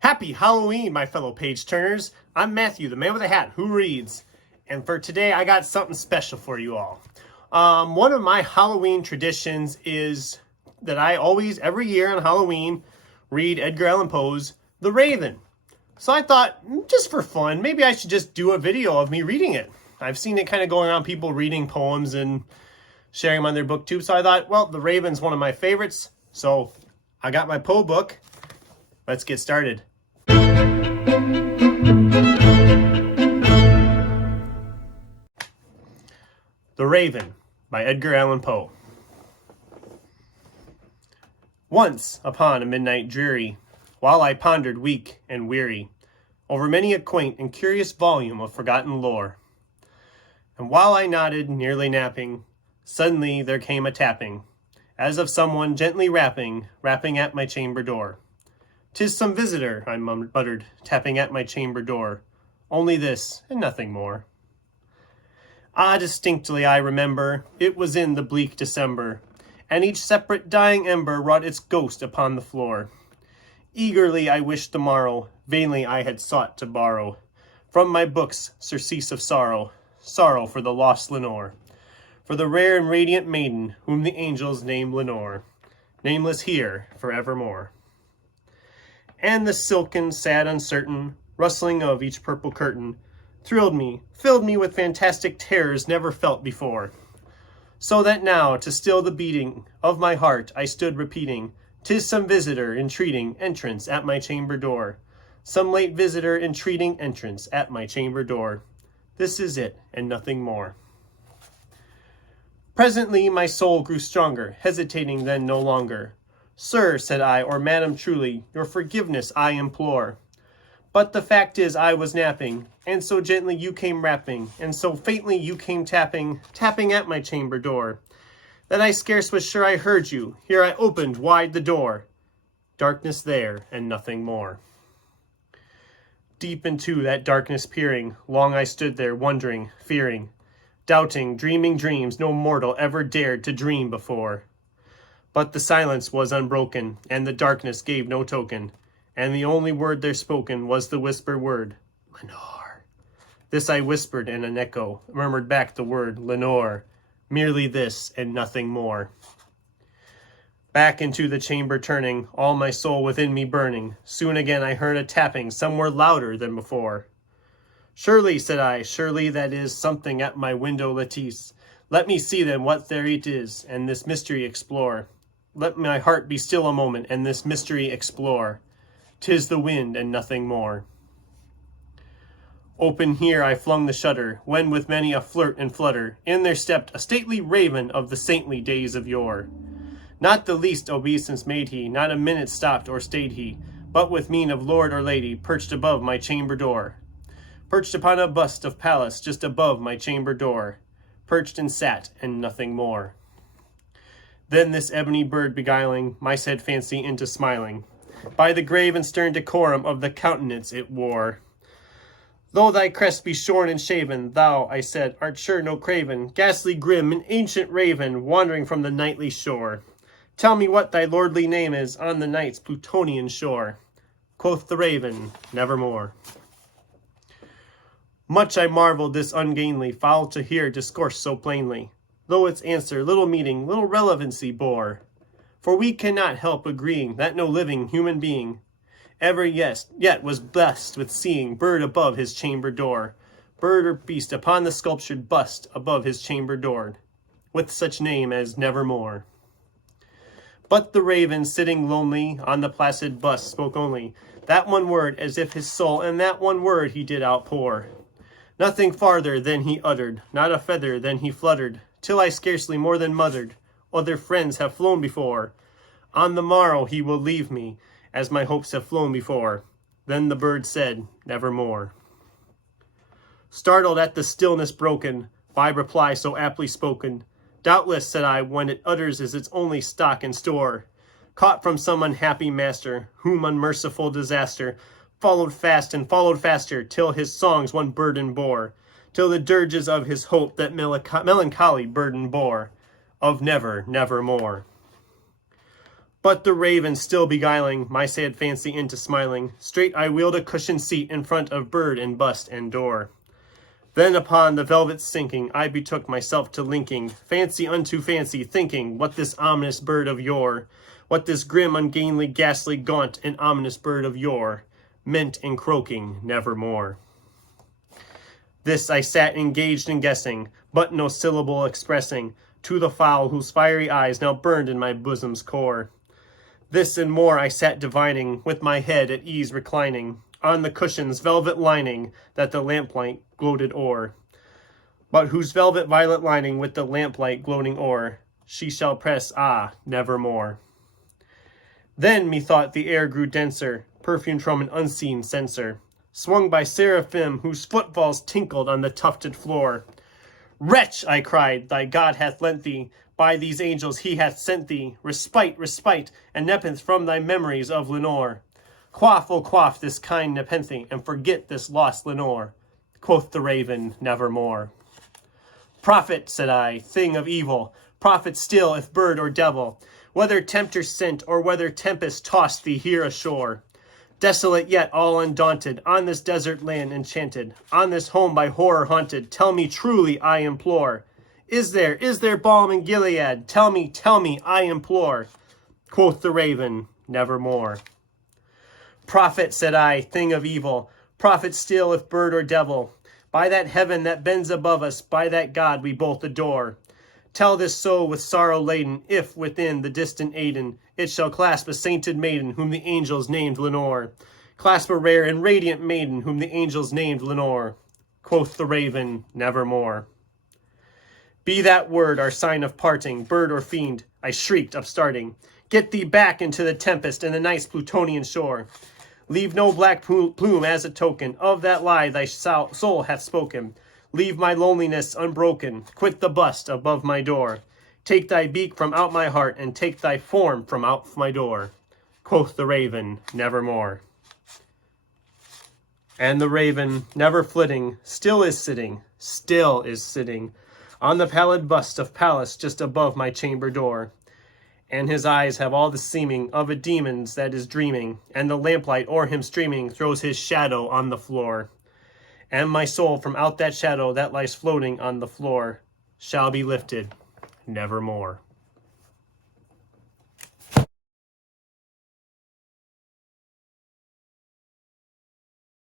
Happy Halloween, my fellow page turners. I'm Matthew, the man with a hat who reads. And for today, I got something special for you all. One of my Halloween traditions is that I always, every year on Halloween, read Edgar Allan Poe's The Raven. So I thought, just for fun, maybe I should just do a video of me reading it. I've seen it kind of going on, people reading poems and sharing them on their booktube. So I thought, well, The Raven's one of my favorites. So I got my Poe book. Let's get started. The Raven by Edgar Allan Poe. Once upon a midnight dreary, while I pondered weak and weary over many a quaint and curious volume of forgotten lore, and while I nodded, nearly napping, suddenly there came a tapping, as of someone gently rapping at my chamber door. "'Tis some visitor," I muttered, tapping at my chamber door. "Only this, and nothing more." Ah, distinctly I remember, it was in the bleak December, and each separate dying ember wrought its ghost upon the floor. Eagerly I wished the morrow, vainly I had sought to borrow from my books surcease of sorrow, sorrow for the lost Lenore, for the rare and radiant maiden whom the angels name Lenore, nameless here forevermore. And the silken, sad, uncertain rustling of each purple curtain thrilled me, filled me with fantastic terrors never felt before. So that now, to still the beating of my heart, I stood repeating, "'Tis some visitor entreating entrance at my chamber door. Some late visitor entreating entrance at my chamber door. This is it, and nothing more." Presently my soul grew stronger, hesitating then no longer. "Sir," said I, "or madam, truly, your forgiveness I implore. But the fact is I was napping, and so gently you came rapping, and so faintly you came tapping at my chamber door, that I scarce was sure I heard you. Here I opened wide the door. Darkness there, and nothing more." Deep into that darkness peering, long I stood there, wondering, fearing, doubting, dreaming dreams no mortal ever dared to dream before. But the silence was unbroken, and the darkness gave no token, and the only word there spoken was the whisper word, "Lenore." This I whispered, and an echo murmured back the word, "Lenore," merely this, and nothing more. Back into the chamber turning, all my soul within me burning, soon again I heard a tapping somewhere louder than before. "Surely," said I, "surely that is something at my window lattice. Let me see then what there it is, and this mystery explore. Let my heart be still a moment, and this mystery explore. 'Tis the wind, and nothing more." Open here I flung the shutter, when with many a flirt and flutter, in there stepped a stately raven of the saintly days of yore. Not the least obeisance made he, not a minute stopped or stayed he, but with mien of lord or lady, perched above my chamber door. Perched upon a bust of Pallas, just above my chamber door. Perched and sat, and nothing more. Then this ebony bird beguiling my said fancy into smiling, by the grave and stern decorum of the countenance it wore. "Though thy crest be shorn and shaven, thou," I said, "art sure no craven, ghastly grim, an ancient raven, wandering from the nightly shore. Tell me what thy lordly name is on the night's Plutonian shore." Quoth the raven, "Nevermore." Much I marveled this ungainly fowl to hear discourse so plainly, though its answer little meaning, little relevancy bore. For we cannot help agreeing that no living human being ever yet was blessed with seeing bird above his chamber door, bird or beast upon the sculptured bust above his chamber door, with such name as Nevermore. But the raven, sitting lonely on the placid bust, spoke only that one word, as if his soul and that one word he did outpour. Nothing farther than he uttered, not a feather than he fluttered, till I scarcely more than muttered, "Other friends have flown before. On the morrow he will leave me, as my hopes have flown before." Then the bird said, "Nevermore." Startled at the stillness broken by reply so aptly spoken, "Doubtless," said I, "when it utters is its only stock and store, caught from some unhappy master, whom unmerciful disaster followed fast and followed faster, till his songs one burden bore, till the dirges of his hope that melancholy burden bore, of never, nevermore." But the raven still beguiling my sad fancy into smiling, straight I wheeled a cushioned seat in front of bird and bust and door. Then upon the velvet sinking, I betook myself to linking fancy unto fancy, thinking what this ominous bird of yore, what this grim, ungainly, ghastly, gaunt, and ominous bird of yore meant in croaking nevermore. This I sat engaged in guessing, but no syllable expressing to the fowl whose fiery eyes now burned in my bosom's core. This and more I sat divining, with my head at ease reclining on the cushion's velvet lining that the lamplight gloated o'er, but whose velvet violet lining with the lamplight gloating o'er she shall press, nevermore. Then methought the air grew denser, perfumed from an unseen censer, swung by seraphim whose footfalls tinkled on the tufted floor. Wretch, I cried, thy God hath lent thee, by these angels he hath sent thee, respite, respite, and nepenthe from thy memories of Lenore. Quaff, oh quaff this kind nepenthe, and forget this lost Lenore. Quoth the raven, nevermore. Prophet, said I, thing of evil, prophet still if bird or devil, whether tempter sent or whether tempest tossed thee here ashore. Desolate yet all undaunted, on this desert land enchanted, on this home by horror haunted, tell me truly, I implore. Is there balm in Gilead? Tell me, I implore. Quoth the raven, nevermore. Prophet, said I, thing of evil, prophet still if bird or devil, by that heaven that bends above us, by that God we both adore. Tell this soul with sorrow laden, if within the distant Aidenn it shall clasp a sainted maiden whom the angels named Lenore. Clasp a rare and radiant maiden whom the angels named Lenore. Quoth the raven, nevermore. Be that word our sign of parting, bird or fiend, I shrieked, upstarting. Get thee back into the tempest and the nice Plutonian shore. Leave no black plume as a token of that lie thy soul hath spoken. Leave my loneliness unbroken, quit the bust above my door. Take thy beak from out my heart, and take thy form from out my door. Quoth the raven, nevermore. And the raven, never flitting, still is sitting, on the pallid bust of Pallas just above my chamber door. And his eyes have all the seeming of a demon's that is dreaming, and the lamplight o'er him streaming throws his shadow on the floor. And my soul from out that shadow that lies floating on the floor shall be lifted nevermore.